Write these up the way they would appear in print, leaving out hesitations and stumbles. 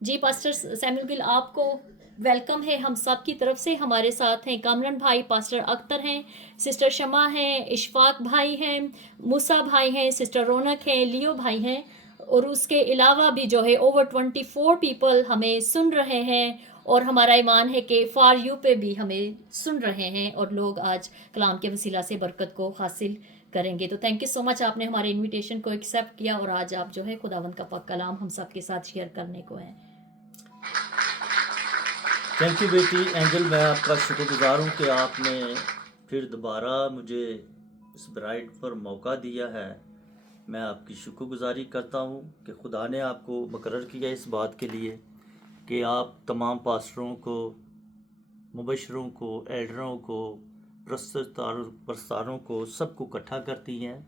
جی pastor Samuel گل آپ کو welcome ہے ہم سب کی طرف سے. ہمارے ساتھ ہیں کامران بھائی، پاسٹر اختر ہیں، سسٹر شمع ہیں، اشفاق بھائی ہیں، موسیٰ بھائی ہیں، سسٹر رونق ہیں، لیو بھائی ہیں، اور اس کے علاوہ بھی جو ہے اوور 24 پیپل ہمیں سن رہے ہیں. اور ہمارا ایمان ہے کہ فار یو پہ بھی ہمیں سن رہے ہیں اور لوگ آج کلام کے وسیلہ سے برکت کو حاصل کریں گے. تو تھینک یو سو مچ، آپ نے ہمارے انویٹیشن کو ایکسیپٹ کیا اور آج آپ جو ہے خداوند کا پاک کلام ہم سب کے ساتھ شیئر کرنے کو ہیں. تھینک یو بیٹی اینجل، میں آپ کا شکر گزار ہوں کہ آپ نے پھر دوبارہ مجھے اس برائٹ پر موقع دیا ہے. میں آپ کی شکر گزاری کرتا ہوں کہ خدا نے آپ کو مقرر کیا اس بات کے لیے کہ آپ تمام پاسٹروں کو، مبشروں کو، ایلڈروں کو، پرستاروں کو، سب کو اکٹھا کرتی ہیں.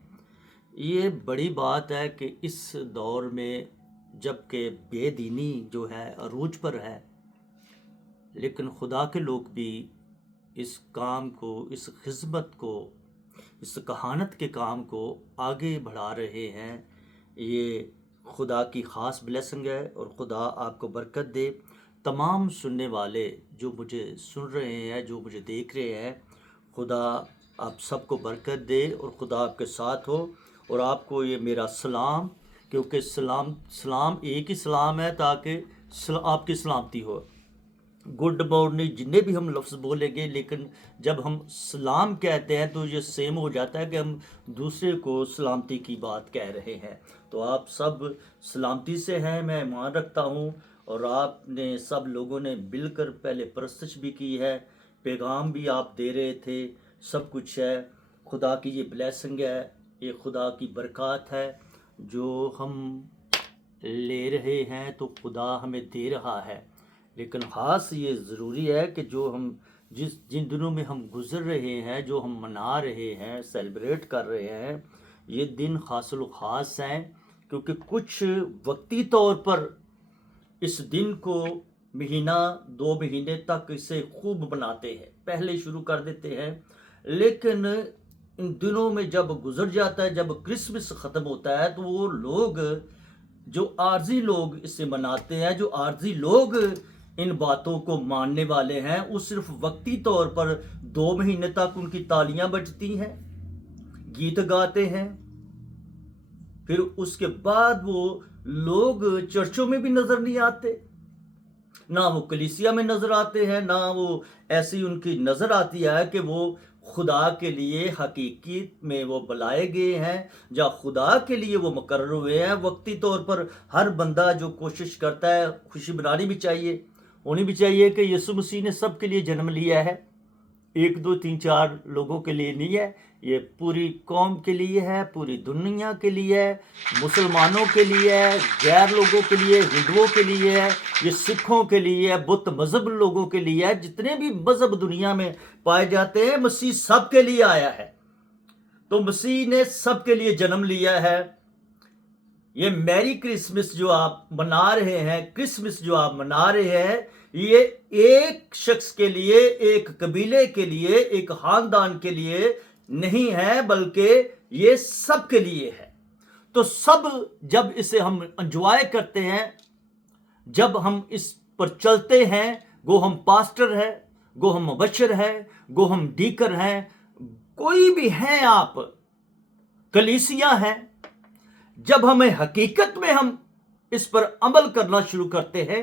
یہ بڑی بات ہے کہ اس دور میں جب کہ بے دینی جو ہے عروج پر ہے، لیکن خدا کے لوگ بھی اس کام کو، اس خدمت کو، اس کہانت کے کام کو آگے بڑھا رہے ہیں. یہ خدا کی خاص بلیسنگ ہے اور خدا آپ کو برکت دے. تمام سننے والے جو مجھے سن رہے ہیں، جو مجھے دیکھ رہے ہیں، خدا آپ سب کو برکت دے اور خدا آپ کے ساتھ ہو. اور آپ کو یہ میرا سلام، کیونکہ سلام ایک ہی سلام ہے تاکہ آپ کی سلامتی ہو. گڈ مارننگ جتنے بھی ہم لفظ بولیں گے، لیکن جب ہم سلام کہتے ہیں تو یہ سیم ہو جاتا ہے کہ ہم دوسرے کو سلامتی کی بات کہہ رہے ہیں. تو آپ سب سلامتی سے ہیں، میں ایمان رکھتا ہوں. اور آپ نے سب لوگوں نے مل کر پہلے پرستش بھی کی ہے، پیغام بھی آپ دے رہے تھے، سب کچھ ہے. خدا کی یہ بلیسنگ ہے، یہ خدا کی برکات ہے جو ہم لے رہے ہیں، تو خدا ہمیں دے رہا ہے. لیکن خاص یہ ضروری ہے کہ جو ہم جن دنوں میں ہم گزر رہے ہیں، جو ہم منا رہے ہیں، سیلیبریٹ کر رہے ہیں، یہ دن خاص الخاص ہیں. کیونکہ کچھ وقتی طور پر اس دن کو مہینہ 2 مہینے تک اسے خوب مناتے ہیں، پہلے شروع کر دیتے ہیں. لیکن ان دنوں میں جب گزر جاتا ہے، جب کرسمس ختم ہوتا ہے، تو وہ لوگ جو عارضی لوگ اسے مناتے ہیں، جو عارضی لوگ ان باتوں کو ماننے والے ہیں، وہ صرف وقتی طور پر 2 مہینے تک ان کی تالیاں بجتی ہیں، گیت گاتے ہیں. پھر اس کے بعد وہ لوگ چرچوں میں بھی نظر نہیں آتے، نہ وہ کلیسیا میں نظر آتے ہیں، نہ وہ ایسی ان کی نظر آتی ہے کہ وہ خدا کے لیے حقیقت میں وہ بلائے گئے ہیں، یا خدا کے لیے وہ مقرر ہوئے ہیں. وقتی طور پر ہر بندہ جو کوشش کرتا ہے، خوشی منانی بھی چاہیے، ہونی بھی چاہیے کہ یسوع مسیح نے سب کے لیے جنم لیا ہے، 1 2 3 4 لوگوں کے لیے نہیں ہے. یہ پوری قوم کے لیے ہے، پوری دنیا کے لیے ہے، مسلمانوں کے لیے ہے، غیر لوگوں کے لیے، ہندوؤں کے لیے ہے، یہ سکھوں کے لیے ہے، بت مذہب لوگوں کے لیے ہے. جتنے بھی مذہب دنیا میں پائے جاتے ہیں، مسیح سب کے لیے آیا ہے. تو مسیح نے سب کے لیے جنم لیا ہے. یہ میری کرسمس جو آپ منا رہے ہیں، کرسمس جو آپ منا رہے ہیں، یہ ایک شخص کے لیے، ایک قبیلے کے لیے، ایک خاندان کے لیے نہیں ہے، بلکہ یہ سب کے لیے ہے. تو سب جب اسے ہم انجوائے کرتے ہیں، جب ہم اس پر چلتے ہیں، گو ہم پاسٹر ہے، گو ہم مبشر ہے، گو ہم ڈیکر ہیں، کوئی بھی ہیں آپ، کلیسیا ہیں، جب ہمیں حقیقت میں ہم اس پر عمل کرنا شروع کرتے ہیں،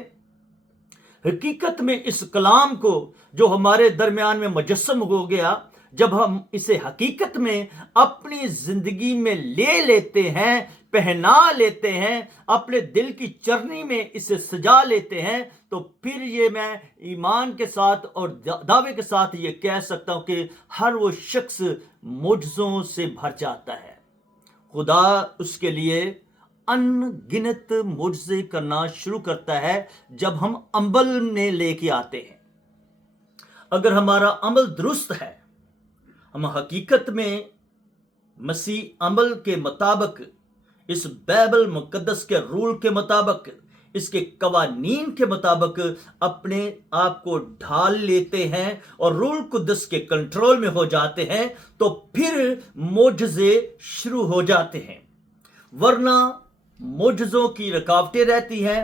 حقیقت میں اس کلام کو جو ہمارے درمیان میں مجسم ہو گیا، جب ہم اسے حقیقت میں اپنی زندگی میں لے لیتے ہیں، پہنا لیتے ہیں، اپنے دل کی چرنی میں اسے سجا لیتے ہیں، تو پھر یہ میں ایمان کے ساتھ اور دعوے کے ساتھ یہ کہہ سکتا ہوں کہ ہر وہ شخص معجزوں سے بھر جاتا ہے. خدا اس کے لیے ان گنت معجزے کرنا شروع کرتا ہے جب ہم عمل میں لے کے آتے ہیں. اگر ہمارا عمل درست ہے، ہم حقیقت میں مسیح عمل کے مطابق، اس بائبل مقدس کے رول کے مطابق، اس کے قوانین کے مطابق اپنے آپ کو ڈھال لیتے ہیں اور روح القدس کے کنٹرول میں ہو جاتے ہیں، تو پھر معجزے شروع ہو جاتے ہیں. ورنہ معجزوں کی رکاوٹیں رہتی ہیں،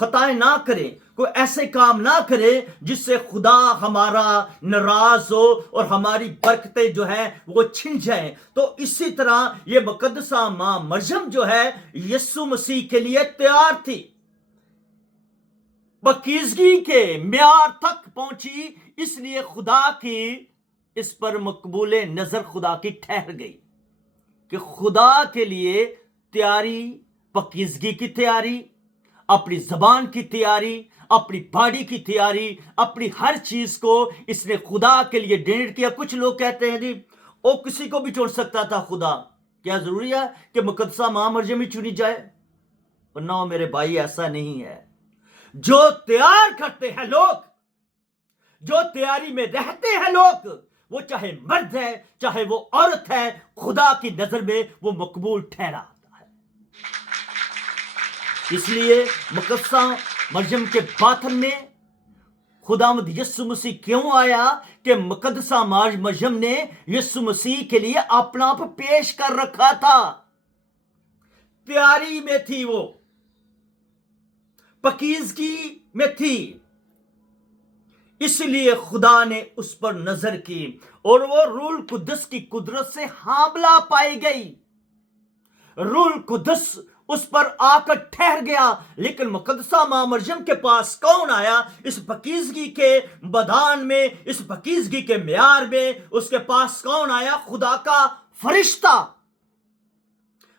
خطائیں نہ کریں، کوئی ایسے کام نہ کرے جس سے خدا ہمارا ناراض ہو اور ہماری برکتیں جو ہیں وہ چھن جائیں۔ تو اسی طرح یہ مقدسہ ماں مریم جو ہے یسوع مسیح کے لیے تیار تھی، پاکیزگی کے معیار تک پہنچی، اس لیے خدا کی اس پر مقبول نظر خدا کی ٹھہر گئی کہ خدا کے لیے تیاری، پاکیزگی کی تیاری، اپنی زبان کی تیاری، اپنی باڈی کی تیاری، اپنی ہر چیز کو اس نے خدا کے لیے ڈونیٹ کیا۔ کچھ لوگ کہتے ہیں جی وہ کسی کو بھی چن سکتا تھا خدا، کیا ضروری ہے کہ مقدسہ ماں مریم ہی چنی جائے؟ نو میرے بھائی، ایسا نہیں ہے۔ جو تیار کرتے ہیں لوگ، جو تیاری میں رہتے ہیں لوگ، وہ چاہے مرد ہے چاہے وہ عورت ہے، خدا کی نظر میں وہ مقبول ٹھہرا ہوتا ہے۔ اس لیے مقدسہ مریم کے باطن میں خداوند یسوع مسیح کیوں آیا کہ مقدسہ مریم نے یسوع مسیح کے لیے اپنا آپ پیش کر رکھا تھا، تیاری میں تھی، وہ پاکیزگی میں تھی، اس لیے خدا نے اس پر نظر کی اور وہ روح القدس کی قدرت سے حاملہ پائی گئی۔ روح القدس اس پر آ کر ٹھہر گیا، لیکن مقدسہ ماں مریم کے پاس کون آیا؟ اس پاکیزگی کے بدان میں، اس پاکیزگی کے معیار میں اس کے پاس کون آیا؟ خدا کا فرشتہ۔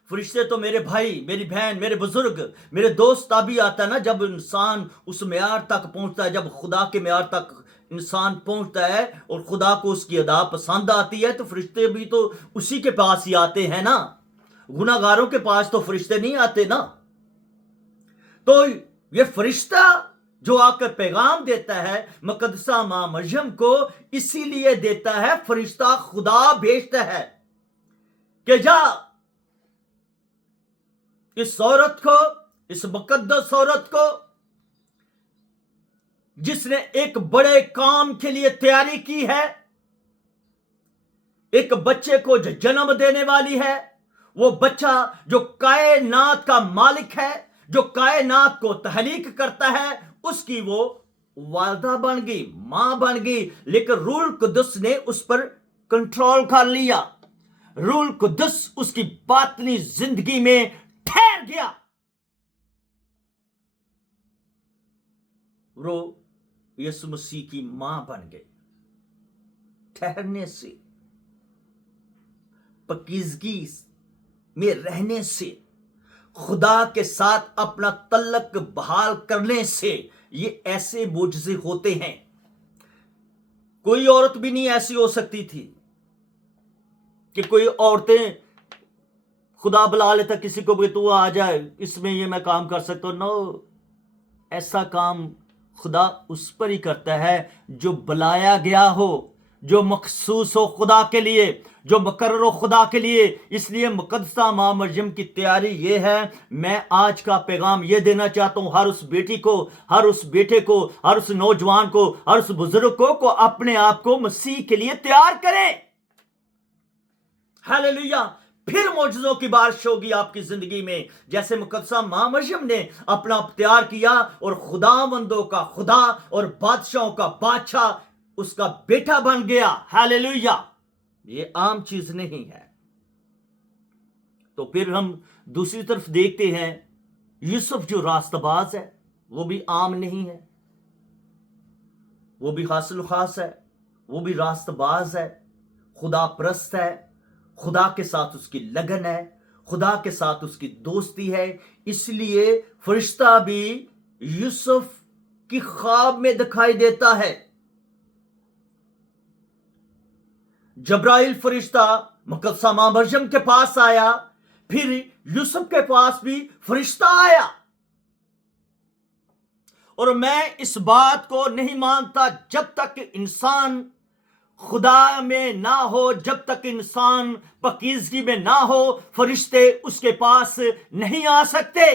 فرشتے تو میرے بھائی، میری بہن، میرے بزرگ، میرے دوست تبھی آتا ہے نا جب انسان اس معیار تک پہنچتا ہے، جب خدا کے معیار تک انسان پہنچتا ہے اور خدا کو اس کی ادا پسند آتی ہے، تو فرشتے بھی تو اسی کے پاس ہی آتے ہیں نا، گناہ گاروں کے پاس تو فرشتے نہیں آتے نا۔ تو یہ فرشتہ جو آ کر پیغام دیتا ہے مقدسہ ماں مریم کو، اسی لیے دیتا ہے، فرشتہ خدا بھیجتا ہے کہ جا اس عورت کو، اس مقدس عورت کو جس نے ایک بڑے کام کے لیے تیاری کی ہے، ایک بچے کو جو جنم دینے والی ہے، وہ بچہ جو کائنات کا مالک ہے، جو کائنات کو تخلیق کرتا ہے، اس کی وہ والدہ بن گئی، ماں بن گئی، لیکن روح القدس نے اس پر کنٹرول کر لیا، روح القدس اس کی باطنی زندگی میں ٹھہر گیا، وہ یسوع مسیح کی ماں بن گئی۔ ٹھہرنے سے، پاکیزگی میں رہنے سے، خدا کے ساتھ اپنا تعلق بحال کرنے سے، یہ ایسے معجزے ہوتے ہیں۔ کوئی عورت بھی نہیں ایسی ہو سکتی تھی کہ کوئی عورتیں خدا بلا لیتا کسی کو بھی، تو آ جائے اس میں یہ میں کام کر سکتا ہوں۔ نو، ایسا کام خدا اس پر ہی کرتا ہے جو بلایا گیا ہو، جو مخصوص ہو خدا کے لیے، جو مقرر ہو خدا کے لیے۔ اس لیے مقدسہ ماں مریم کی تیاری یہ ہے۔ میں آج کا پیغام یہ دینا چاہتا ہوں ہر اس بیٹی کو، ہر اس بیٹے کو، ہر اس نوجوان کو، ہر اس بزرگ کو اپنے آپ کو مسیح کے لیے تیار کریں۔ ہاللیلویہ۔ پھر معجزوں کی بارش ہوگی آپ کی زندگی میں، جیسے مقدسہ ماں مریم نے اپنا تیار کیا اور خداوندوں کا خدا اور بادشاہوں کا بادشاہ اس کا بیٹا بن گیا۔ ہاللیلویہ۔ یہ عام چیز نہیں ہے۔ تو پھر ہم دوسری طرف دیکھتے ہیں، یوسف جو راست باز ہے وہ بھی عام نہیں ہے، وہ بھی حاصل و خاص ہے، وہ بھی راست باز ہے، خدا پرست ہے، خدا کے ساتھ اس کی لگن ہے، خدا کے ساتھ اس کی دوستی ہے۔ اس لیے فرشتہ بھی یوسف کی خواب میں دکھائی دیتا ہے۔ جبرائیل فرشتہ مقدسہ ماں مریم کے پاس آیا، پھر یوسف کے پاس بھی فرشتہ آیا، اور میں اس بات کو نہیں مانتا جب تک انسان خدا میں نہ ہو، جب تک انسان پاکیزگی میں نہ ہو، فرشتے اس کے پاس نہیں آ سکتے۔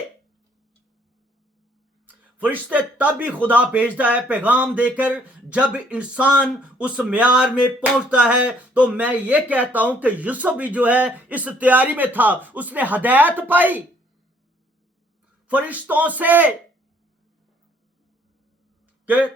فرشتے تب بھی خدا بھیجتا ہے پیغام دے کر جب انسان اس معیار میں پہنچتا ہے۔ تو میں یہ کہتا ہوں کہ یوسف بھی جو ہے اس تیاری میں تھا، اس نے ہدایت پائی فرشتوں سے کہ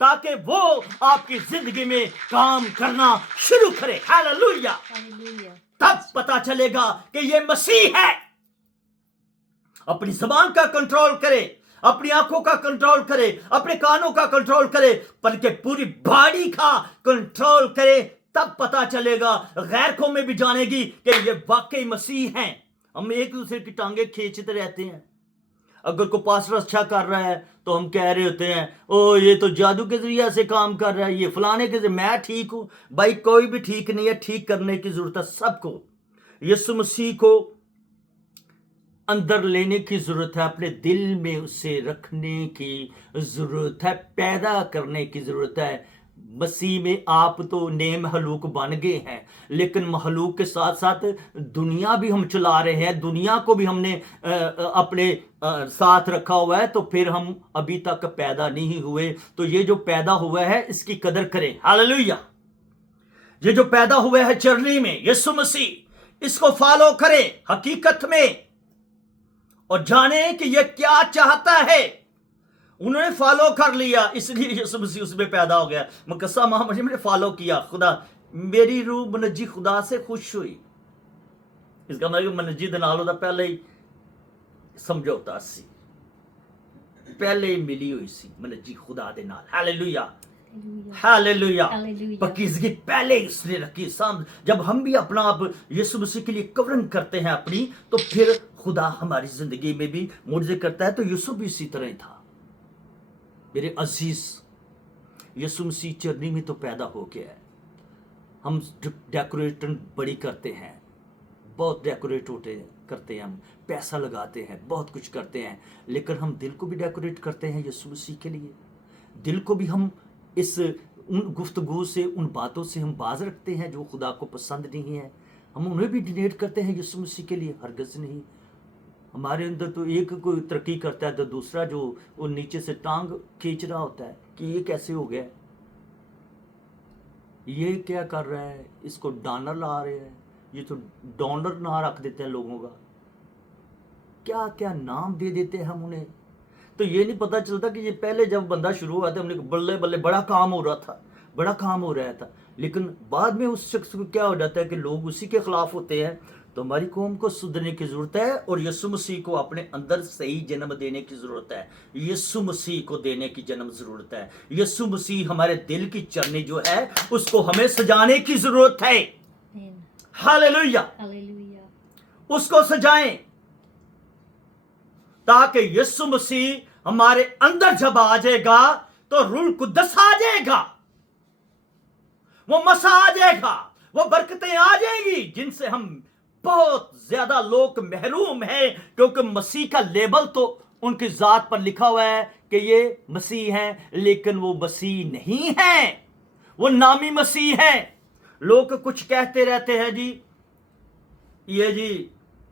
تاکہ وہ آپ کی زندگی میں کام کرنا شروع کرے. ہاللویا. Hallelujah. تب پتا چلے گا کہ یہ مسیح ہے. اپنی زبان کا کنٹرول کرے, اپنی آنکھوں کا کنٹرول کرے, اپنے کانوں کا کنٹرول کرے, بلکہ پوری باڈی کا کنٹرول کرے. تب پتا چلے گا, غیر قومیں بھی جانے گی کہ یہ واقعی مسیح ہیں. ہم ایک دوسرے کی ٹانگیں کھینچتے رہتے ہیں. اگر کوئی پاسٹر اچھا کر رہا ہے تو ہم کہہ رہے ہوتے ہیں او یہ تو جادو کے ذریعے سے کام کر رہا ہے, یہ فلانے کے ذریعے, میں ٹھیک ہوں. بھائی کوئی بھی ٹھیک نہیں ہے. ٹھیک کرنے کی ضرورت ہے سب کو. یسوع مسیح کو اندر لینے کی ضرورت ہے, اپنے دل میں اسے رکھنے کی ضرورت ہے, پیدا کرنے کی ضرورت ہے. مسیح میں آپ تو نئے مخلوق بن گئے ہیں, لیکن مخلوق کے ساتھ ساتھ دنیا بھی ہم چلا رہے ہیں. دنیا کو بھی ہم نے اپنے ساتھ رکھا ہوا ہے, تو پھر ہم ابھی تک پیدا نہیں ہوئے. تو یہ جو پیدا ہوا ہے اس کی قدر کریں. ہاللویا. یہ جو پیدا ہوا ہے چرنی میں یسوع مسیح, اس کو فالو کریں حقیقت میں, اور جانیں کہ یہ کیا چاہتا ہے. انہوں نے فالو کر لیا, اس لیے یسوع مسیح اس میں پیدا ہو گیا. مقدسہ محمد نے فالو کیا. خدا میری روح منجی خدا سے خوش ہوئی. اس کا مطلب منجی دے نال دا پہلے ہی سمجھوتا سی, پہلے ہی ملی ہوئی سی منجی خدا دے نال. ہاللویا. ہاللویا. پاکیزگی پہلے اس نے رکھی. جب ہم بھی اپنا آپ یسوع مسیح کے لیے کورنگ کرتے ہیں اپنی, تو پھر خدا ہماری زندگی میں بھی معجزے کرتا ہے. تو یسوع بھی اسی طرح ہی تھا. میرے عزیز, یسوع مسیح چرنی میں تو پیدا ہو گیا ہے. ہم ڈیکوریشن بڑی کرتے ہیں, بہت ڈیکوریٹ کرتے ہیں, ہم پیسہ لگاتے ہیں, بہت کچھ کرتے ہیں, لیکن ہم دل کو بھی ڈیکوریٹ کرتے ہیں یسوع مسیح کے لیے. دل کو بھی ہم ان گفتگو سے, ان باتوں سے ہم باز رکھتے ہیں جو خدا کو پسند نہیں ہے. ہم انہیں بھی ڈونیٹ کرتے ہیں یسوع مسیح کے لیے. ہرگز نہیں. ہمارے اندر تو ایک کوئی ترقی کرتا ہے تو دوسرا جو وہ نیچے سے ٹانگ کھینچ رہا ہوتا ہے کہ یہ کیسے ہو گیا, یہ کیا کر رہا ہے, اس کو ڈانر لا رہے ہیں. یہ تو ڈونر نہ رکھ دیتے ہیں لوگوں کا, کیا کیا نام دے دیتے ہیں ہم انہیں. تو یہ نہیں پتا چلتا کہ یہ پہلے جب بندہ شروع ہوا تھا ہم نے بلے بلے بڑا کام ہو رہا تھا, بڑا کام ہو رہا تھا, لیکن بعد میں اس شخص کو کیا ہو جاتا ہے کہ لوگ اسی کے خلاف ہوتے ہیں. تو ہماری قوم کو سدھرنے کی ضرورت ہے, اور یسوع مسیح کو اپنے اندر صحیح جنم دینے کی ضرورت ہے. یسوع مسیح کو دینے کی جنم ضرورت ہے. یسوع مسیح ہمارے دل کی چرنی جو ہے اس کو ہمیں سجانے کی ضرورت ہے. ہاللویا. اس کو سجائیں تاکہ یسوع مسیح ہمارے اندر جب آ جائے گا تو روح القدس آ جائے گا, وہ مسا آ جائے گا, وہ برکتیں آ جائیں گی جن سے ہم بہت زیادہ لوگ محروم ہیں, کیونکہ مسیح کا لیبل تو ان کی ذات پر لکھا ہوا ہے کہ یہ مسیح ہیں, لیکن وہ مسیح نہیں ہیں, وہ نامی مسیح ہیں. لوگ کچھ کہتے رہتے ہیں جی یہ جی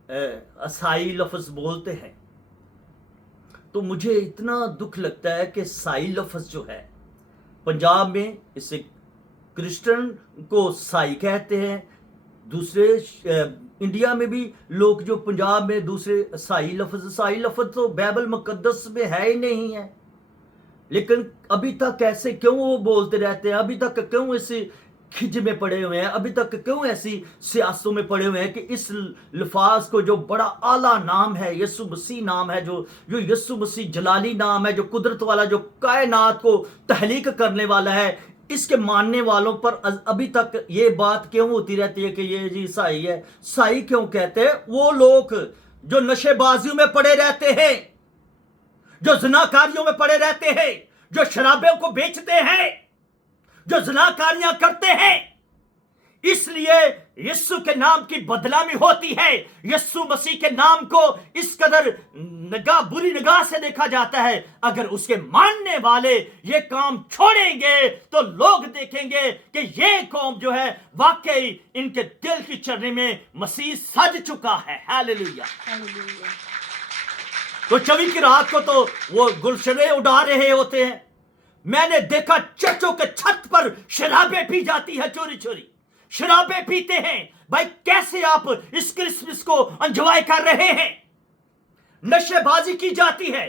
عیسائی لفظ بولتے ہیں. تو مجھے اتنا دکھ لگتا ہے کہ سائی لفظ جو ہے پنجاب میں اسے کرسچن کو سائی کہتے ہیں, دوسرے انڈیا میں بھی لوگ جو پنجاب میں دوسرے سائی لفظ تو بیبل مقدس میں ہے ہی نہیں ہے, لیکن ابھی تک ایسے کیوں وہ بولتے رہتے ہیں, ابھی تک کیوں ایسے کھج میں پڑے ہوئے ہیں, ابھی تک کیوں ایسی سیاستوں میں پڑے ہوئے ہیں کہ اس لفاظ کو جو بڑا اعلیٰ نام ہے یسوع مسیح نام ہے, جو یسوع مسیح جلالی نام ہے, جو قدرت والا, جو کائنات کو تخلیق کرنے والا ہے, اس کے ماننے والوں پر ابھی تک یہ بات کیوں ہوتی رہتی ہے کہ یہ جی عیسائی ہے. عیسائی کیوں کہتے ہیں؟ وہ لوگ جو نشے بازیوں میں پڑے رہتے ہیں, جو زناکاریوں میں پڑے رہتے ہیں, جو شرابوں کو بیچتے ہیں, جو زناکاریاں کرتے ہیں, اس لیے یسوع کے نام کی بدنامی ہوتی ہے. یسوع مسیح کے نام کو اس قدر بری نگاہ سے دیکھا جاتا ہے. اگر اس کے ماننے والے یہ کام چھوڑیں گے تو لوگ دیکھیں گے کہ یہ قوم جو ہے واقعی ان کے دل کی چرنی میں مسیح سج چکا ہے. ہاللویا. تو چوی کی رات کو تو وہ گلشنیں اڑا رہے ہوتے ہیں. میں نے دیکھا چرچوں کے چھت پر شرابیں پی جاتی ہے, چوری چوری شرابیں پیتے ہیں. بھائی کیسے آپ اس کرسمس کو انجوائے کر رہے ہیں؟ نشے بازی کی جاتی ہے,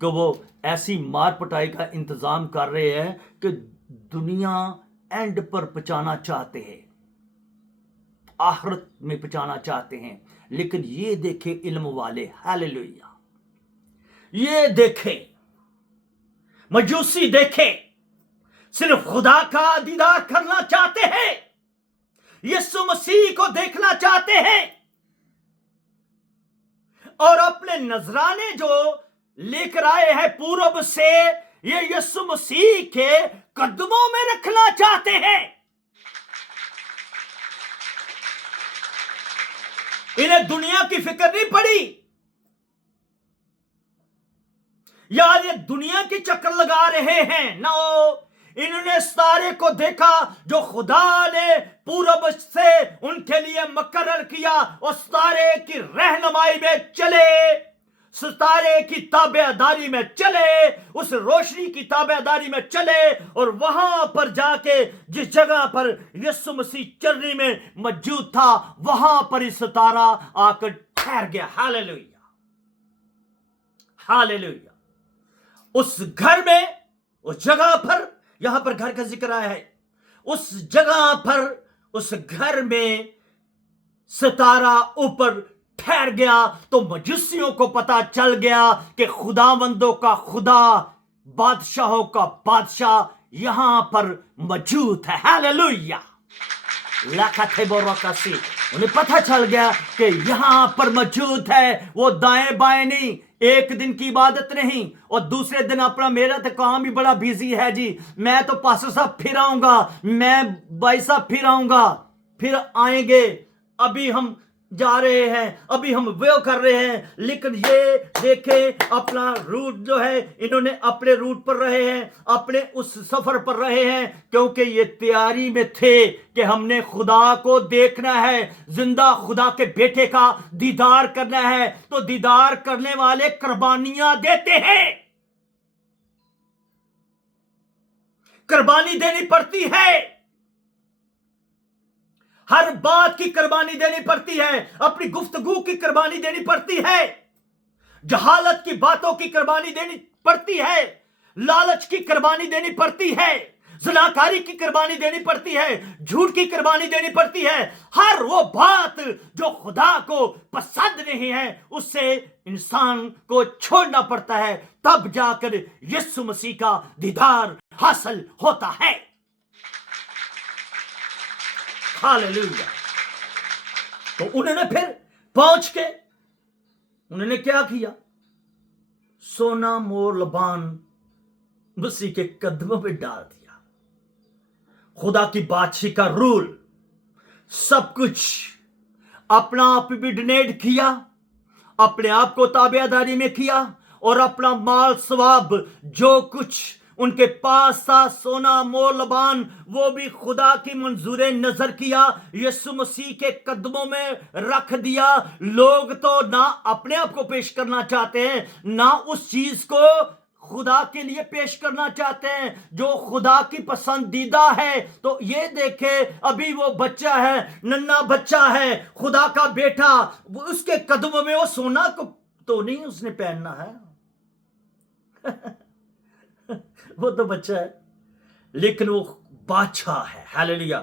کہ وہ ایسی مار پٹائی کا انتظام کر رہے ہیں کہ دنیا اینڈ پر پہنچانا چاہتے ہیں، آخرت میں پہنچانا چاہتے ہیں۔ لیکن یہ دیکھیں علم والے، ہاللیلویہ، یہ دیکھیں مجوسی، دیکھیں صرف خدا کا دیدار کرنا چاہتے ہیں، یسوع مسیح کو دیکھنا چاہتے ہیں، اور اپنے نذرانے جو لے کر آئے ہیں پورب سے، یہ یسوع مسیح کے قدموں میں رکھنا چاہتے ہیں۔ انہیں دنیا کی فکر نہیں پڑی، یار یہ دنیا کی چکر لگا رہے ہیں، نو، انہوں نے ستارے کو دیکھا جو خدا نے پورب سے ان کے لیے مقرر کیا، اور ستارے کی رہنمائی میں چلے، ستارے کی تابعداری میں چلے، اس روشنی کی تابعداری میں چلے، اور وہاں پر جا کے جس جگہ پر یسوع مسیح چرنی میں موجود تھا، وہاں پر یہ ستارہ آ کر ٹھہر گیا۔ ہاللیلویہ، ہاللیلویہ۔ اس گھر میں، اس جگہ پر، یہاں پر گھر کا ذکر آیا ہے، اس جگہ پر، اس گھر میں ستارہ اوپر ٹھہر گیا، تو مجوسیوں کو پتا چل گیا کہ خداوندوں کا خدا، بادشاہوں کا بادشاہ یہاں پر موجود ہے۔ ہاللیلویہ، انہیں پتہ چل گیا کہ یہاں پر موجود ہے، وہ دائیں بائیں نہیں، ایک دن کی عبادت نہیں اور دوسرے دن اپنا، میرا تو کام بھی بڑا بیزی ہے جی، میں تو پاسٹر صاحب پھر آؤں گا، میں بھائی صاحب پھر آؤں گا، پھر آئیں گے، ابھی ہم جا رہے ہیں، ابھی ہم وہ کر رہے ہیں۔ لیکن یہ دیکھیں اپنا روٹ جو ہے، انہوں نے اپنے روٹ پر رہے ہیں، اپنے اس سفر پر رہے ہیں، کیونکہ یہ تیاری میں تھے کہ ہم نے خدا کو دیکھنا ہے، زندہ خدا کے بیٹے کا دیدار کرنا ہے۔ تو دیدار کرنے والے قربانیاں دیتے ہیں، قربانی دینی پڑتی ہے، ہر بات کی قربانی دینی پڑتی ہے، اپنی گفتگو کی قربانی دینی پڑتی ہے، جہالت کی باتوں کی قربانی دینی پڑتی ہے، لالچ کی قربانی دینی پڑتی ہے، زناکاری کی قربانی دینی پڑتی ہے، جھوٹ کی قربانی دینی پڑتی ہے۔ ہر وہ بات جو خدا کو پسند نہیں ہے، اس سے انسان کو چھوڑنا پڑتا ہے، تب جا کر یسوع مسیح کا دیدار حاصل ہوتا ہے۔ ہاللیلویہ۔ تو انہوں نے پھر پہنچ کے انہوں نے کیا کیا؟ سونا مور لبان مسیح کے قدموں میں ڈال دیا۔ خدا کی بادشاہی کا رول، سب کچھ اپنا آپ بھی ڈونیٹ کیا، اپنے آپ کو تابعداری میں کیا، اور اپنا مال ثواب جو کچھ ان کے پاس تھا، سونا مور لبان، وہ بھی خدا کی منظور نظر کیا، یسوع مسیح کے قدموں میں رکھ دیا۔ لوگ تو نہ اپنے آپ کو پیش کرنا چاہتے ہیں، نہ اس چیز کو خدا کے لیے پیش کرنا چاہتے ہیں جو خدا کی پسندیدہ ہے۔ تو یہ دیکھے ابھی وہ بچہ ہے، ننھا بچہ ہے، خدا کا بیٹا، اس کے قدموں میں، وہ سونا کو تو نہیں اس نے پہننا ہے وہ تو بچہ ہے، لیکن وہ بادشاہ ہے۔ ہاللیلویہ،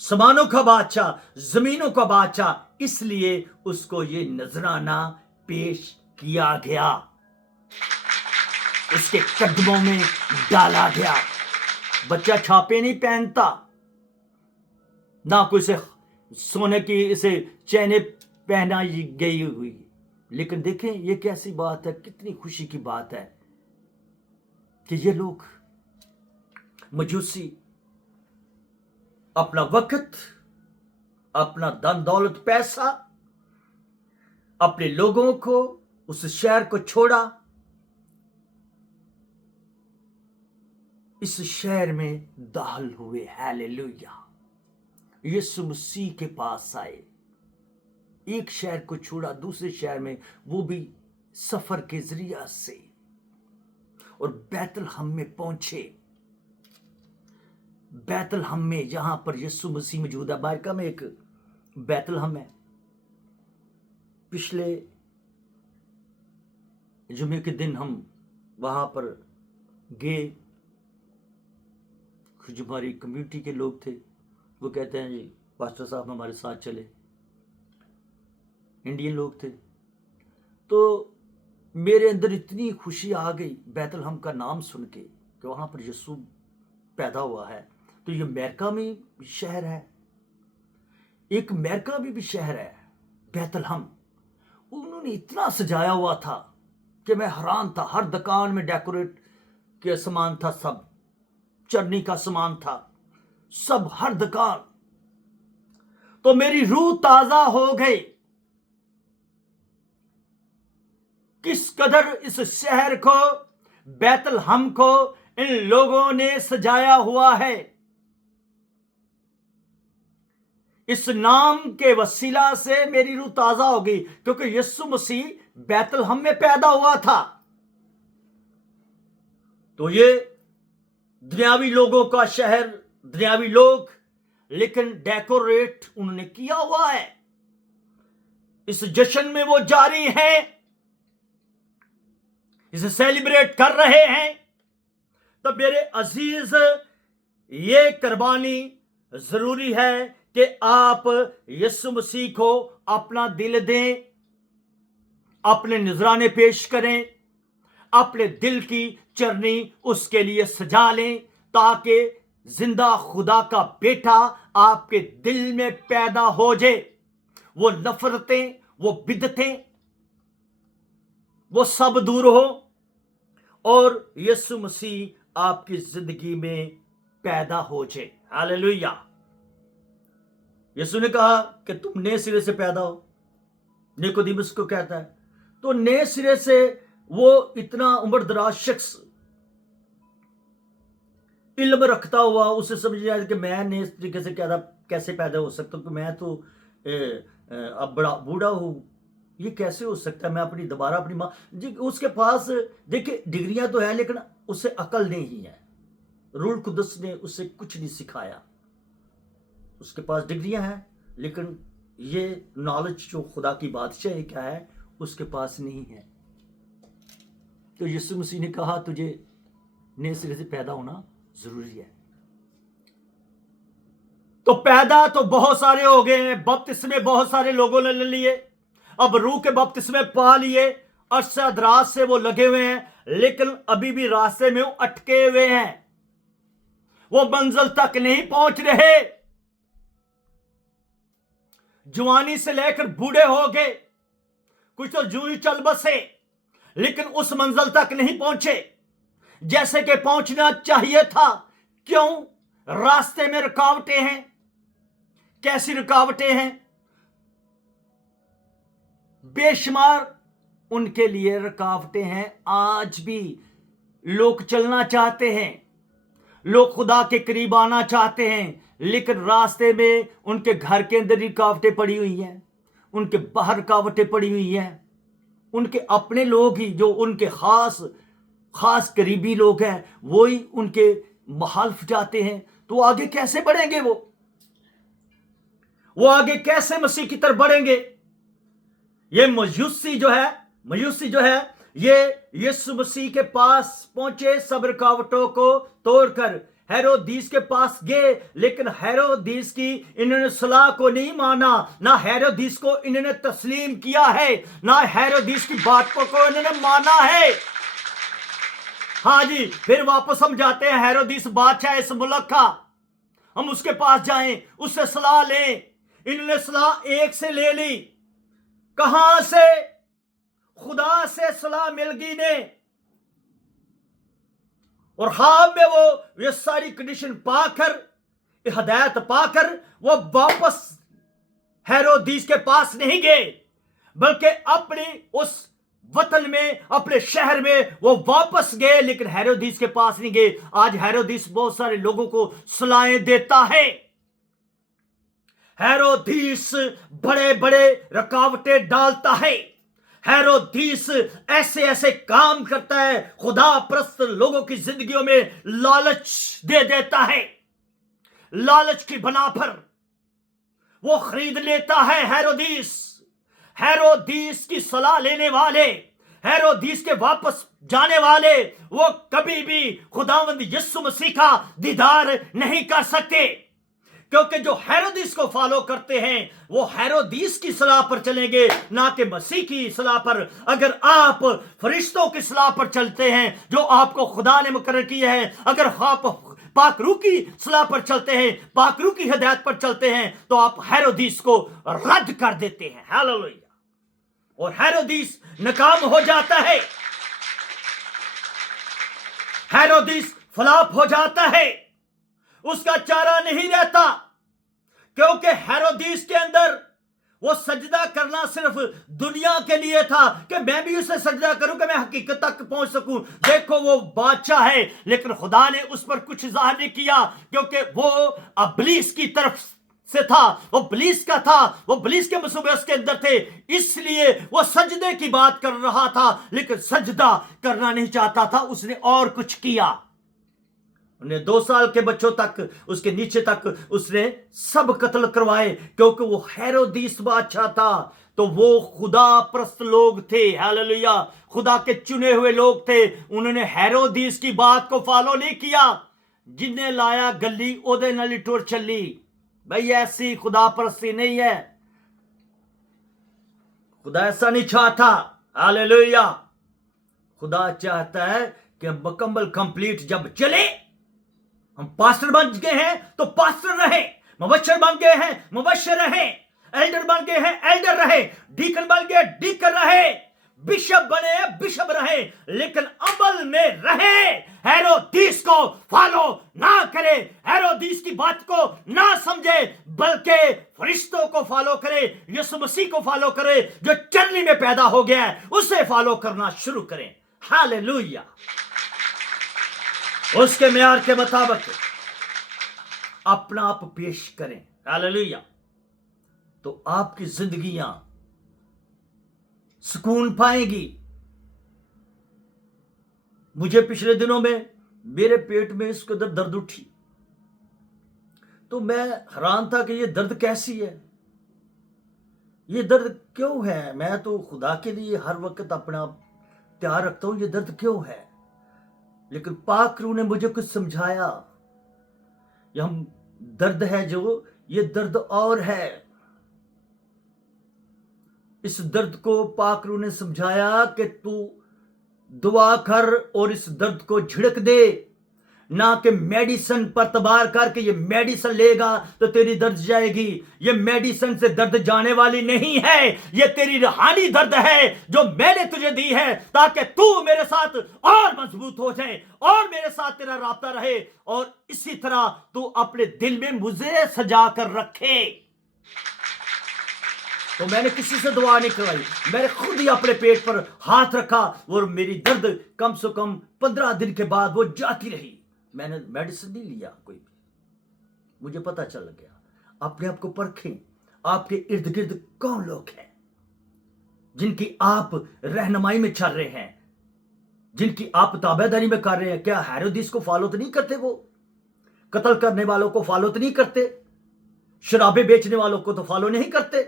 سمانوں کا بادشاہ، زمینوں کا بادشاہ، اس لیے اس کو یہ نذرانہ پیش کیا گیا، اس کے قدموں میں ڈالا گیا۔ بچہ چھاپے نہیں پہنتا، نہ کوئی سے سونے کی اسے چینیں پہنائی گئی ہوئی، لیکن دیکھیں یہ کیسی بات ہے، کتنی خوشی کی بات ہے کہ یہ لوگ مجوسی اپنا وقت، اپنا دن دولت، پیسہ، اپنے لوگوں کو، اس شہر کو چھوڑا، اس شہر میں داخل ہوئے۔ ہاللیلویہ، یسوع مسیح کے پاس آئے، ایک شہر کو چھوڑا دوسرے شہر میں، وہ بھی سفر کے ذریعہ سے، اور بیت الحم میں پہنچے۔ بیت الحم میں جہاں پر یسوع مسیح موجود ہے، امریکہ میں ایک بیت الحم ہے۔ پچھلے جمعے کے دن ہم وہاں پر گئے، جو ہماری کمیونٹی کے لوگ تھے وہ کہتے ہیں جی پاسٹر صاحب ہمارے ساتھ چلے، انڈین لوگ تھے. تو میرے اندر اتنی خوشی آ گئی بیت الحم کا نام سن کے کہ وہاں پر یسوع پیدا ہوا ہے. تو یہ امریکہ میں بھی شہر ہے، ایک امریکہ میں بھی شہر ہے بیت الحم. انہوں نے اتنا سجایا ہوا تھا کہ میں حیران تھا. ہر دکان میں ڈیکوریٹ کے سامان تھا، سب چرنی کا سامان تھا، سب ہر دکان. تو میری روح تازہ ہو گئی. کس قدر اس شہر کو، بیت الحم کو ان لوگوں نے سجایا ہوا ہے. اس نام کے وسیلہ سے میری روح تازہ ہو گئی، کیونکہ یسوع مسیح بیت الحم میں پیدا ہوا تھا. تو یہ دنیاوی لوگوں کا شہر، دنیاوی لوگ، لیکن ڈیکوریٹ انہوں نے کیا ہوا ہے. اس جشن میں وہ جاری ہیں، اسے سیلیبریٹ کر رہے ہیں. تو میرے عزیز، یہ قربانی ضروری ہے کہ آپ یسوع مسیح کو اپنا دل دیں، اپنے نذرانے پیش کریں، اپنے دل کی چرنی اس کے لیے سجا لیں، تاکہ زندہ خدا کا بیٹا آپ کے دل میں پیدا ہو جائے. وہ نفرتیں، وہ بدعتیں، وہ سب دور ہو اور یسوع مسیح آپ کی زندگی میں پیدا ہو جائے. ہاللیلویہ. یسوع نے کہا کہ تم نئے سرے سے پیدا ہو، نیکودیمس کو کہتا ہے. تو نئے سرے سے وہ اتنا عمر دراز شخص علم رکھتا ہوا، اسے سمجھ جائے کہ میں نئے طریقے سے کیسے پیدا ہو سکتا ہوں، کہ میں تو اب بڑا بوڑھا ہوں، یہ کیسے ہو سکتا ہے، میں اپنی دوبارہ اپنی ماں جی. اس کے پاس دیکھیں ڈگریاں تو ہیں، لیکن اسے عقل نہیں ہے. روح القدس نے اسے کچھ نہیں سکھایا. اس کے پاس ڈگریاں ہیں، لیکن یہ نالج جو خدا کی بادشاہی کیا ہے اس کے پاس نہیں ہے. تو یسوع مسیح نے کہا تجھے نئے سرے سے پیدا ہونا ضروری ہے. تو پیدا تو بہت سارے ہو گئے ہیں، بپتسمے بہت سارے لوگوں نے لے لیے، اب روح کے بپتسمے پا لیے، عرصہ دراز سے وہ لگے ہوئے ہیں، لیکن ابھی بھی راستے میں اٹکے ہوئے ہیں، وہ منزل تک نہیں پہنچ رہے. جوانی سے لے کر بوڑھے ہو گئے، کچھ تو جو ہی چل بسے، لیکن اس منزل تک نہیں پہنچے جیسے کہ پہنچنا چاہیے تھا. کیوں؟ راستے میں رکاوٹیں ہیں. کیسی رکاوٹیں ہیں؟ بے شمار ان کے لیے رکاوٹیں ہیں. آج بھی لوگ چلنا چاہتے ہیں، لوگ خدا کے قریب آنا چاہتے ہیں، لیکن راستے میں ان کے گھر کے اندر رکاوٹیں پڑی ہوئی ہیں، ان کے باہر رکاوٹیں پڑی ہوئی ہیں. ان کے اپنے لوگ ہی جو ان کے خاص قریبی لوگ ہیں وہی ان کے مخالف جاتے ہیں. تو آگے کیسے بڑھیں گے؟ وہ آگے کیسے مسیح کی طرف بڑھیں گے؟ یہ مجوسی جو ہے یہ یسوع مسیح کے پاس پہنچے، سب رکاوٹوں کو توڑ کر ہیرودیس کے پاس گئے، لیکن ہیرودیس کی انہوں نے صلاح کو نہیں مانا، نہ ہیرودیس کو انہوں نے تسلیم کیا ہے، نہ ہیرودیس کی باتوں کو انہوں نے مانا ہے. ہاں جی، پھر واپس ہم جاتے ہیں، ہیرودیس بادشاہ اس ملک کا، ہم اس کے پاس جائیں، اس سے صلاح لیں. انہوں نے صلاح ایک سے لے لی. کہاں سے؟ خدا سے صلاح مل گئی نے، اور ہاں میں وہ یہ ساری کنڈیشن پا کر، ہدایت پا کر وہ واپس ہیرودیس کے پاس نہیں گئے، بلکہ اپنی اس وطن میں، اپنے شہر میں وہ واپس گئے، لیکن ہیرودیس کے پاس نہیں گئے. آج ہیرودیس بہت سارے لوگوں کو صلاحیں دیتا ہے. ہیرودیس بڑے بڑے رکاوٹیں ڈالتا ہے. ہیرودیس ایسے کام کرتا ہے، خدا پرست لوگوں کی زندگیوں میں لالچ دے دیتا ہے. لالچ کی بنا پر وہ خرید لیتا ہے. ہیرودیس کی صلاح لینے والے، ہیرودیس کے واپس جانے والے وہ کبھی بھی خداوند یسوع مسیح کا دیدار نہیں کر سکتے، کیونکہ جو ہیرودیس کو فالو کرتے ہیں وہ ہیرودیس کی صلاح پر چلیں گے، نہ کہ مسیح کی صلاح پر۔ اگر آپ فرشتوں کی صلاح پر چلتے ہیں جو آپ کو خدا نے مقرر کیا ہے، اگر آپ پاک روح کی صلاح پر چلتے ہیں، پاک روح کی ہدایت پر چلتے ہیں، تو آپ ہیرودیس کو رد کر دیتے ہیں۔ ہاللویا! اور ہیرودیس ناکام ہو جاتا ہے، ہیرودیس فلاپ ہو جاتا ہے، اس کا چارہ نہیں رہتا، کیونکہ ہیرودیس کے اندر وہ سجدہ کرنا صرف دنیا کے لیے تھا کہ میں بھی اسے سجدہ کروں کہ میں حقیقت تک پہنچ سکوں۔ دیکھو وہ بادشاہ ہے، لیکن خدا نے اس پر کچھ ظاہر نہیں کیا، کیونکہ وہ ابلیس کی طرف سے تھا، وہ ابلیس کا تھا، وہ ابلیس کے منصوبے اس کے اندر تھے، اس لیے وہ سجدے کی بات کر رہا تھا لیکن سجدہ کرنا نہیں چاہتا تھا۔ اس نے اور کچھ کیا، انہیں 2 سال کے بچوں تک، اس کے نیچے تک اس نے سب قتل کروائے، کیونکہ وہ ہیرودیس بادشاہ تھا۔ تو وہ خدا پرست لوگ تھے، ہاللویا، خدا کے چنے ہوئے لوگ تھے، انہوں نے ہیرودیس کی بات کو فالو نہیں کیا۔ جنہیں لایا گلی اودے نالی ٹور چلی، بھائی ایسی خدا پرستی نہیں ہے، خدا ایسا نہیں چاہتا۔ ہاللویا! خدا چاہتا ہے کہ مکمل کمپلیٹ جب چلے، ہم پاسٹر بن گئے ہیں تو پاسٹر رہیں، مبشر بن گئے ہیں مبشر رہیں، ایلڈر بن گئے ہیں ایلڈر رہیں، ڈیکن بن گئے ڈیکن رہیں، بشپ بنے بشپ رہیں، لیکن عمل میں رہیں۔ ہیرودیس کو فالو نہ کرے، ہیرودیس کی بات کو نہ سمجھے، بلکہ فرشتوں کو فالو کرے، یسوع مسیح کو فالو کرے جو چرنی میں پیدا ہو گیا ہے، اسے فالو کرنا شروع کریں۔ ہاللویا! اس کے معیار کے مطابق اپنا آپ پیش کریں۔ ہاللویا! تو آپ کی زندگیاں سکون پائیں گی۔ مجھے پچھلے دنوں میں میرے پیٹ میں اس قدر درد اٹھی تو میں حیران تھا کہ یہ درد کیسی ہے، یہ درد کیوں ہے؟ میں تو خدا کے لیے ہر وقت اپنا تیار رکھتا ہوں، یہ درد کیوں ہے؟ لیکن پاک روح نے مجھے کچھ سمجھایا، یہ ہم درد ہے جو یہ درد اور ہے۔ اس درد کو پاک روح نے سمجھایا کہ تو دعا کر اور اس درد کو جھڑک دے، نہ کہ میڈیسن پر تبار کر کے یہ میڈیسن لے گا تو تیری درد جائے گی۔ یہ میڈیسن سے درد جانے والی نہیں ہے، یہ تیری روحانی درد ہے جو میں نے تجھے دی ہے، تاکہ تو میرے ساتھ اور مضبوط ہو جائے اور میرے ساتھ تیرا رابطہ رہے، اور اسی طرح تو اپنے دل میں مجھے سجا کر رکھے۔ تو میں نے کسی سے دعا نہیں کروائی، میں نے خود ہی اپنے پیٹ پر ہاتھ رکھا اور میری درد کم سے کم 15 دن کے بعد وہ جاتی رہی۔ میں نے میڈیسن نہیں لیا کوئی بھی، مجھے پتا چل گیا۔ اپنے آپ کو پرکھیں، آپ کے ارد گرد کون لوگ ہیں جن کی آپ رہنمائی میں چل رہے ہیں، جن کی آپ تابع داری میں کر رہے ہیں؟ کیا ہیرودیس کو فالو تو نہیں کرتے؟ وہ قتل کرنے والوں کو فالو تو نہیں کرتے؟ شرابیں بیچنے والوں کو تو فالو نہیں کرتے؟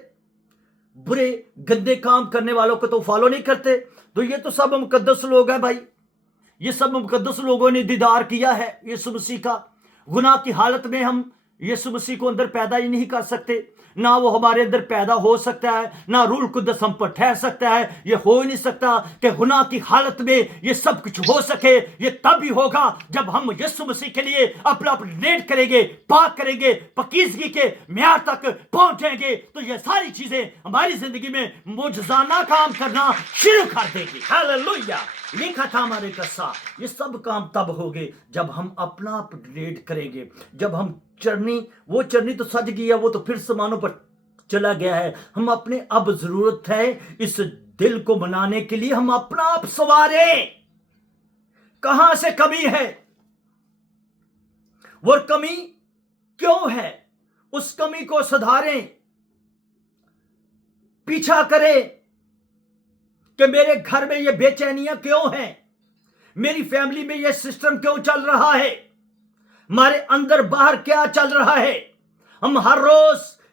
برے گندے کام کرنے والوں کو تو فالو نہیں کرتے؟ تو یہ تو سب مقدس لوگ ہیں بھائی، یہ سب مقدس لوگوں نے دیدار کیا ہے یسوع مسیح کا۔ گناہ کی حالت میں ہم یسوع مسیح کو اندر پیدا ہی نہیں کر سکتے، نہ وہ ہمارے اندر پیدا ہو سکتا ہے، نہ روح القدس ہم پر ٹھہر سکتا ہے۔ یہ ہو ہی نہیں سکتا کہ گناہ کی حالت میں یہ سب کچھ ہو سکے۔ یہ تب ہی ہوگا جب ہم یسوع مسیح کے لیے اپنا ریٹ کریں گے، پاک کریں گے، پاکیزگی کے معیار تک پہنچیں گے، تو یہ ساری چیزیں ہماری زندگی میں معجزانہ کام کرنا شروع کر دے گی۔ ہاللویا! لکھا تھا ہمارے قصہ، یہ سب کام تب ہوگے جب ہم اپنا اپ ڈیٹ کریں گے، جب ہم وہ چرنی تو سج گئی ہے، وہ تو پھر سمانوں پر چلا گیا ہے۔ ہم اپنے اب ضرورت ہے اس دل کو منانے کے لیے ہم اپنا آپ سواریں۔ کہاں سے کمی ہے، وہ کمی کیوں ہے، اس کمی کو سدھاریں، پیچھا کریں کہ میرے گھر میں یہ بے چینیاں کیوں ہیں، میری فیملی میں یہ سسٹم کیوں چل رہا ہے، ہمارے اندر باہر کیا چل رہا ہے۔ ہم ہر روز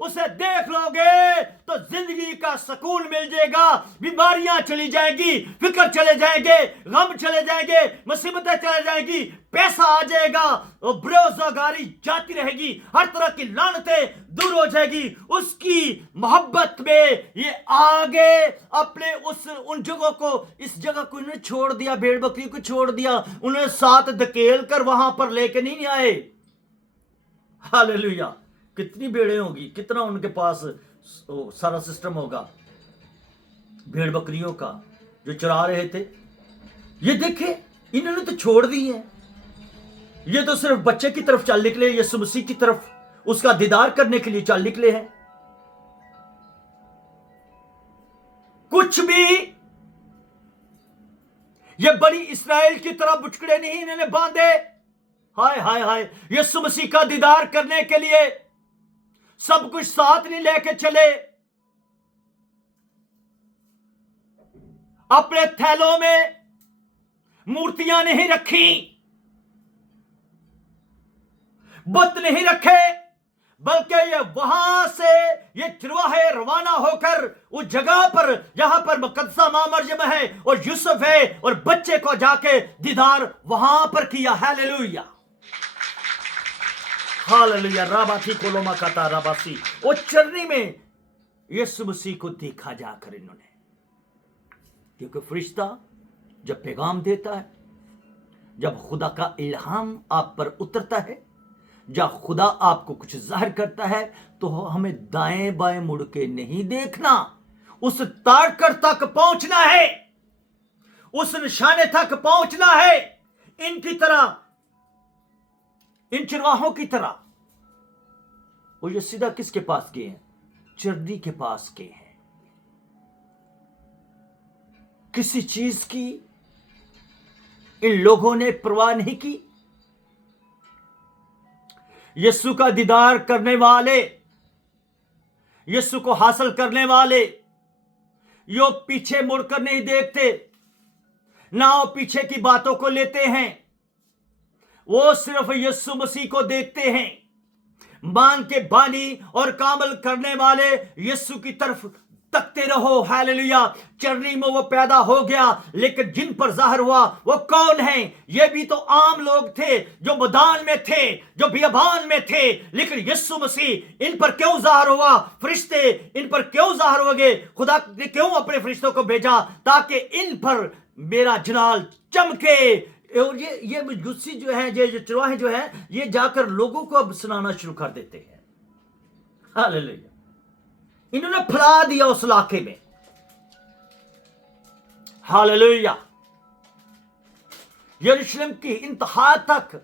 اسے دیکھ لو گے تو زندگی کا سکون مل جائے گا، بیماریاں چلی جائیں گی، فکر چلے جائیں گے، غم چلے جائیں گے، مصیبتیں چلے جائیں گی، پیسہ آ جائے گا، بےروزگاری جاتی رہے گی، ہر طرح کی لعنتیں دور ہو جائے گی۔ اس کی محبت میں یہ آگے اپنے ان جگہوں کو، اس جگہ کو انہوں نے چھوڑ دیا، بھیڑ بکری کو چھوڑ دیا، انہیں ساتھ دھکیل کر وہاں پر لے کے نہیں آئے۔ ہاللیلویہ! کتنی بھیڑیں ہوگی، کتنا ان کے پاس سارا سسٹم ہوگا بھیڑ بکریوں کا جو چرا رہے تھے۔ یہ دیکھیں انہوں نے تو چھوڑ دی ہے، یہ تو صرف بچے کی طرف چل نکلے، یسوع مسیح کی طرف اس کا دیدار کرنے کے لیے چل نکلے ہیں۔ کچھ بھی یہ بنی اسرائیل کی طرح بچکڑے نہیں انہوں نے باندھے۔ ہائے ہائے ہائے! یسوع مسیح کا دیدار کرنے کے لیے سب کچھ ساتھ نہیں لے کے چلے، اپنے تھیلوں میں مورتیاں نہیں رکھی، بت نہیں رکھے، بلکہ یہ وہاں سے یہ چرواہے روانہ ہو کر اس جگہ پر جہاں پر مقدسہ ماں مریم ہے اور یوسف ہے اور بچے کو جا کے دیدار وہاں پر کیا۔ ہاللیلویہ! ہاللیلویہ! راباتی کولوما کاتا راباسی، اور چرنی میں یسوع مسیح کو دیکھا جا کر انہوں نے، کیونکہ فرشتہ جب پیغام دیتا ہے، جب خدا کا الہام آپ پر اترتا ہے، جب خدا آپ کو کچھ ظاہر کرتا ہے تو ہمیں دائیں بائیں مڑ کے نہیں دیکھنا، اس تاڑکڑ تک پہنچنا ہے، اس نشانے تک پہنچنا ہے۔ ان کی طرح، ان چرواہوں کی طرح وہ یہ سیدھا کس کے پاس گئے ہیں؟ چرنی کے پاس گئے ہیں۔ کسی چیز کی ان لوگوں نے پرواہ نہیں کی۔ یسوع کا دیدار کرنے والے، یسوع کو حاصل کرنے والے، یہ پیچھے مڑ کر نہیں دیکھتے، نہ وہ پیچھے کی باتوں کو لیتے ہیں، وہ صرف یسوع مسیح کو دیکھتے ہیں۔ مان کے بانی اور کامل کرنے والے یسوع کی طرف تکتے رہو۔ ہاللیلویہ! چرنی میں وہ پیدا ہو گیا، لیکن جن پر ظاہر ہوا وہ کون ہیں؟ یہ بھی تو عام لوگ تھے جو میدان میں تھے، جو بیابان میں تھے، لیکن یسوع مسیح ان پر کیوں ظاہر ہوا؟ فرشتے ان پر کیوں ظاہر ہو گئے؟ خدا نے کیوں اپنے فرشتوں کو بھیجا؟ تاکہ ان پر میرا جلال چمکے۔ اور یہ مجوسی جو ہے، یہ جو چرواہے جو ہے، یہ جا کر لوگوں کو اب سنانا شروع کر دیتے ہیں۔ ہاللیلویہ! انہوں نے پھیلا دیا اس علاقے میں۔ ہاللیلویہ! یروشلم کی انتہا تک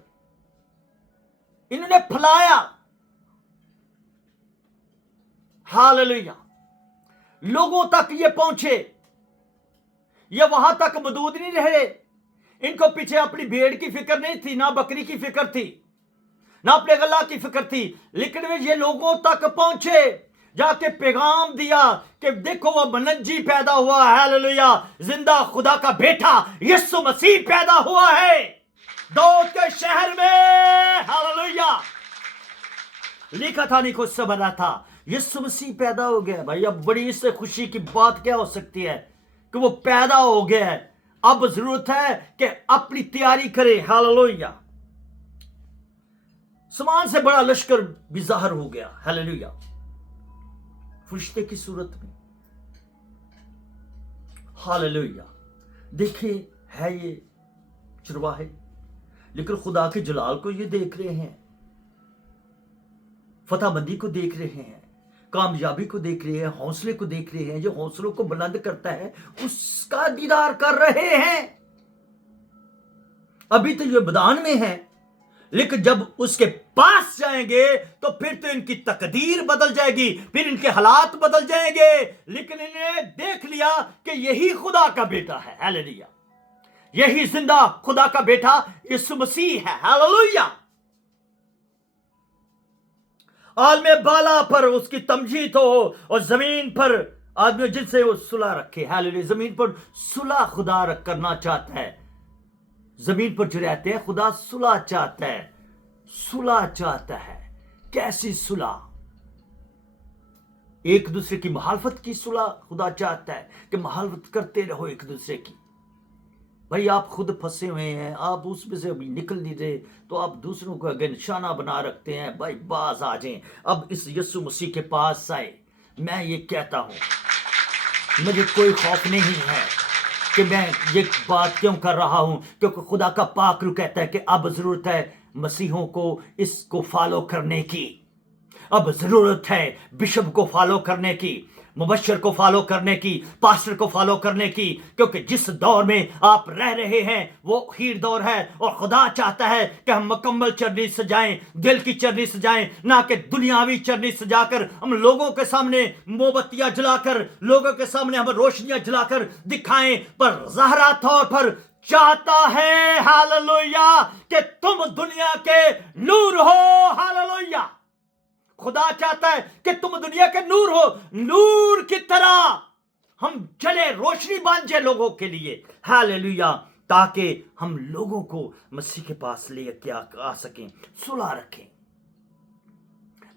انہوں نے پھیلایا۔ ہاللیلویہ! لوگوں تک یہ پہنچے، یہ وہاں تک محدود نہیں رہے۔ ان کو پیچھے اپنی بھیڑ کی فکر نہیں تھی، نہ بکری کی فکر تھی، نہ اپنے غلہ کی فکر تھی، لیکن یہ لوگوں تک پہنچے، جا کے پیغام دیا کہ دیکھو وہ منجی پیدا ہوا ہے۔ ہاللیلویہ! زندہ خدا کا بیٹا یسوع مسیح پیدا ہوا ہے داؤد کے شہر میں۔ ہاللیلویہ! لکھا تھا، نہیں خود سے بنا تھا، یسوع مسیح پیدا ہو گیا۔ بھائی اب بڑی اس سے خوشی کی بات کیا ہو سکتی ہے کہ وہ پیدا ہو گیا ہے۔ اب ضرورت ہے کہ اپنی تیاری کرے۔ ہاللیلویہ! سمان سے بڑا لشکر بھی ظاہر ہو گیا۔ ہاللیلویہ! فرشتے کی صورت میں۔ ہاللیلویہ! دیکھیں ہے یہ چرواہے، لیکن خدا کے جلال کو یہ دیکھ رہے ہیں، فتح مندی کو دیکھ رہے ہیں، کامیابی کو دیکھ رہے ہیں، حوصلے کو دیکھ رہے ہیں، جو حوصلوں کو بلند کرتا ہے اس کا دیدار کر رہے ہیں۔ ابھی تو یہ میدان میں ہے، لیکن جب اس کے پاس جائیں گے تو پھر تو ان کی تقدیر بدل جائے گی، پھر ان کے حالات بدل جائیں گے۔ لیکن انہوں نے دیکھ لیا کہ یہی خدا کا بیٹا ہے۔ ہاللیلویہ! یہی زندہ خدا کا بیٹا یسوع مسیح ہے۔ ہاللیلویہ! عالم بالا پر اس کی تمجید ہو اور زمین پر آدمی جن سے وہ صلح رکھے۔ ہاللیلویہ! زمین پر صلح خدا کرنا چاہتا ہے۔ زمین پر جو رہتے ہیں خدا صلح چاہتا ہے، صلح چاہتا ہے۔ کیسی صلح؟ ایک دوسرے کی مخالفت کی صلح خدا چاہتا ہے کہ مخالفت کرتے رہو ایک دوسرے کی. بھائی آپ خود پھنسے ہوئے ہیں, آپ اس میں سے ابھی نکل نہیں رہے, تو آپ دوسروں کو اگر نشانہ بنا رکھتے ہیں. بھائی باز آ جائیں, اب اس یسوع مسیح کے پاس آئے. میں یہ کہتا ہوں, مجھے کوئی خوف نہیں ہے کہ میں یہ بات کیوں کر رہا ہوں, کیونکہ خدا کا پاک روح کہتا ہے کہ اب ضرورت ہے مسیحوں کو اس کو فالو کرنے کی. اب ضرورت ہے بشپ کو فالو کرنے کی, مبشر کو فالو کرنے کی, پاسٹر کو فالو کرنے کی, کیونکہ جس دور میں آپ رہ رہے ہیں وہ خیر دور ہے, اور خدا چاہتا ہے کہ ہم مکمل چرنی سجائیں, دل کی چرنی سجائیں, نہ کہ دنیاوی چرنی سجا کر ہم لوگوں کے سامنے مومبتیاں جلا کر, لوگوں کے سامنے ہم روشنیاں جلا کر دکھائیں, پر ظاہرہ طور پر چاہتا ہے ہاللویا کہ تم دنیا کے نور ہو. ہاللویا, خدا چاہتا ہے کہ تم دنیا کے نور ہو, نور کی طرح ہم جلے, روشنی بن جائے لوگوں کے لیے. ہاللویا, تاکہ ہم لوگوں کو مسیح کے پاس لے کے آ سکیں. صلح رکھیں,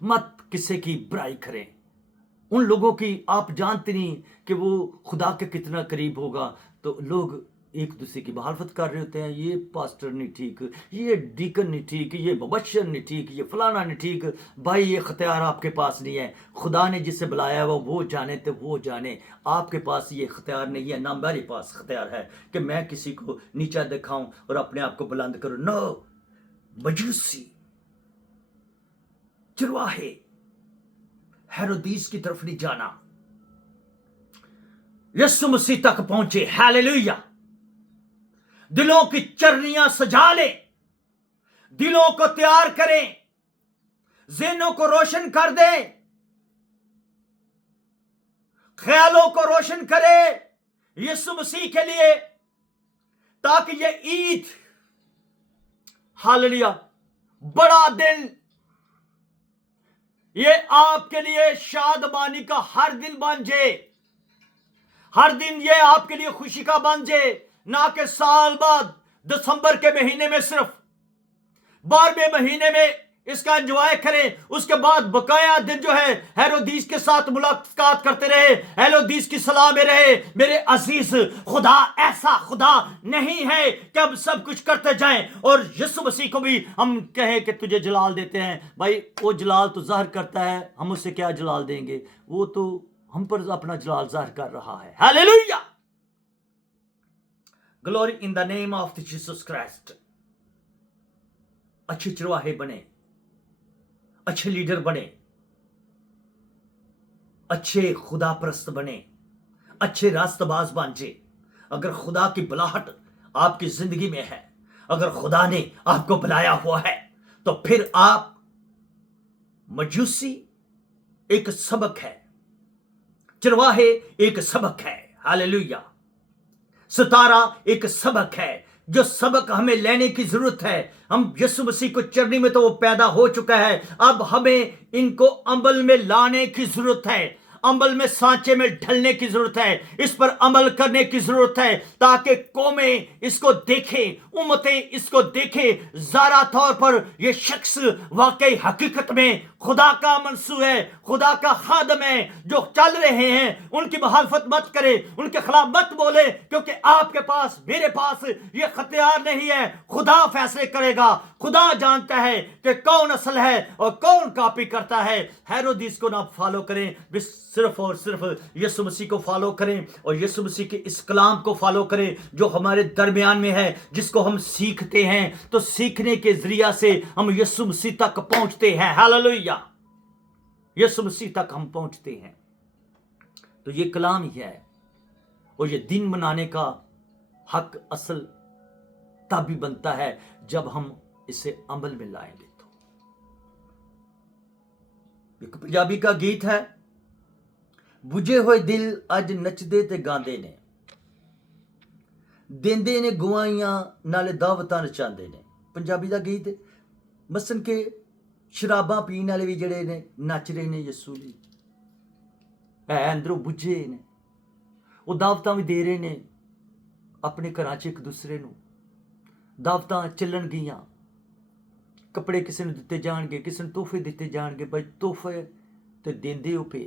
مت کسی کی برائی کریں. ان لوگوں کی آپ جانتے نہیں کہ وہ خدا کے کتنا قریب ہوگا, تو لوگ ایک دوسرے کی مخالفت کر رہے ہوتے ہیں. یہ پاسٹر نہیں ٹھیک, یہ ڈیکن نہیں ٹھیک, یہ مبشر نہیں ٹھیک, یہ فلانا نہیں ٹھیک. بھائی یہ اختیار آپ کے پاس نہیں ہے. خدا نے جسے بلایا وہ جانے تو وہ جانے. آپ کے پاس یہ اختیار نہیں ہے, نہ میرے پاس اختیار ہے کہ میں کسی کو نیچا دکھاؤں اور اپنے آپ کو بلند کروں. نو, مجوسی, چرواہے, ہیرودیس کی طرف نہیں جانا. یسوع مسیح تک پہنچے. ہاللویا, دلوں کی چرنیاں سجا لیں, دلوں کو تیار کریں, ذہنوں کو روشن کر دیں, خیالوں کو روشن کرے یسوع مسیح کے لیے, تاکہ یہ عید, ہاللویا, بڑا دن یہ آپ کے لیے شادمانی کا ہر دن بن جائے. ہر دن یہ آپ کے لیے خوشی کا بن جائے, نہ کہ سال بعد دسمبر کے مہینے میں صرف 12ویں مہینے میں اس کا انجوائے کریں, اس کے بعد بقایا دن جو ہے ہیرودیس کے ساتھ ملاقات کرتے رہے, ہیرودیس کی صلاح میں رہے. میرے عزیز, خدا ایسا خدا نہیں ہے کہ ہم سب کچھ کرتے جائیں اور یسوع مسیح کو بھی ہم کہیں کہ تجھے جلال دیتے ہیں. بھائی وہ جلال تو ظاہر کرتا ہے, ہم اس سے کیا جلال دیں گے؟ وہ تو ہم پر اپنا جلال ظاہر کر رہا ہے. Hallelujah, glory in the name of Jesus Christ. اچھے چرواہے بنے, اچھے لیڈر بنے, اچھے خدا پرست بنے, اچھے راست باز بن جائے. اگر خدا کی بلاہٹ آپ کی زندگی میں ہے, اگر خدا نے آپ کو بلایا ہوا ہے, تو پھر آپ مجوسی ایک سبق ہے, چرواہے ایک سبق ہے. ہاللویا, ستارہ ایک سبق ہے, جو سبق ہمیں لینے کی ضرورت ہے. ہم یسوع مسیح کو چرنی میں تو وہ پیدا ہو چکا ہے, اب ہمیں ان کو عمل میں لانے کی ضرورت ہے, عمل میں سانچے میں ڈھلنے کی ضرورت ہے, اس پر عمل کرنے کی ضرورت ہے, تاکہ قومیں اس کو دیکھیں, امتیں اس کو دیکھیں. ظاہرہ طور پر یہ شخص واقعی حقیقت میں خدا کا منصور ہے, خدا کا خادم ہے. جو چل رہے ہیں ان کی مخالفت مت کرے, ان کے خلاف مت بولے, کیونکہ آپ کے پاس, میرے پاس یہ اختیار نہیں ہے. خدا فیصلے کرے گا. خدا جانتا ہے کہ کون اصل ہے اور کون کاپی کرتا ہے. ہیرودیس کو نہ فالو کریں, صرف اور صرف یسوع مسیح کو فالو کریں, اور یسوع مسیح کے اس کلام کو فالو کریں جو ہمارے درمیان میں ہے, جس کو ہم سیکھتے ہیں. تو سیکھنے کے ذریعہ سے ہم یسوع مسیح تک پہنچتے ہیں. ہاللویا, یسوع مسیح تک ہم پہنچتے ہیں. تو یہ کلام ہی ہے, اور یہ دن منانے کا حق اصل تب بھی بنتا ہے جب ہم اسے عمل میں لائیں گے. تو ایک پنجابی کا گیت ہے, بجھے ہوئے دل اج نچدے تے گاندے نے, دیندے نے گوائیاں نالے دعوتاں نچاندے نے. پنجابی دا گیت ہے. مثلاً کہ شراباں پین والے بھی جڑے نے نچ رہے نے یسوع لئی, ہے اندروں بجھے نے, وہ دعوتاں بھی دے رہے نے اپنے گھراں چ ایک دوسرے نو. دعوتاں چلن گیاں, کپڑے کسی نے دتے جان گے, کسی نے تحفے دتے جان گے. بھائی تحفے تے دیندے ہو پے,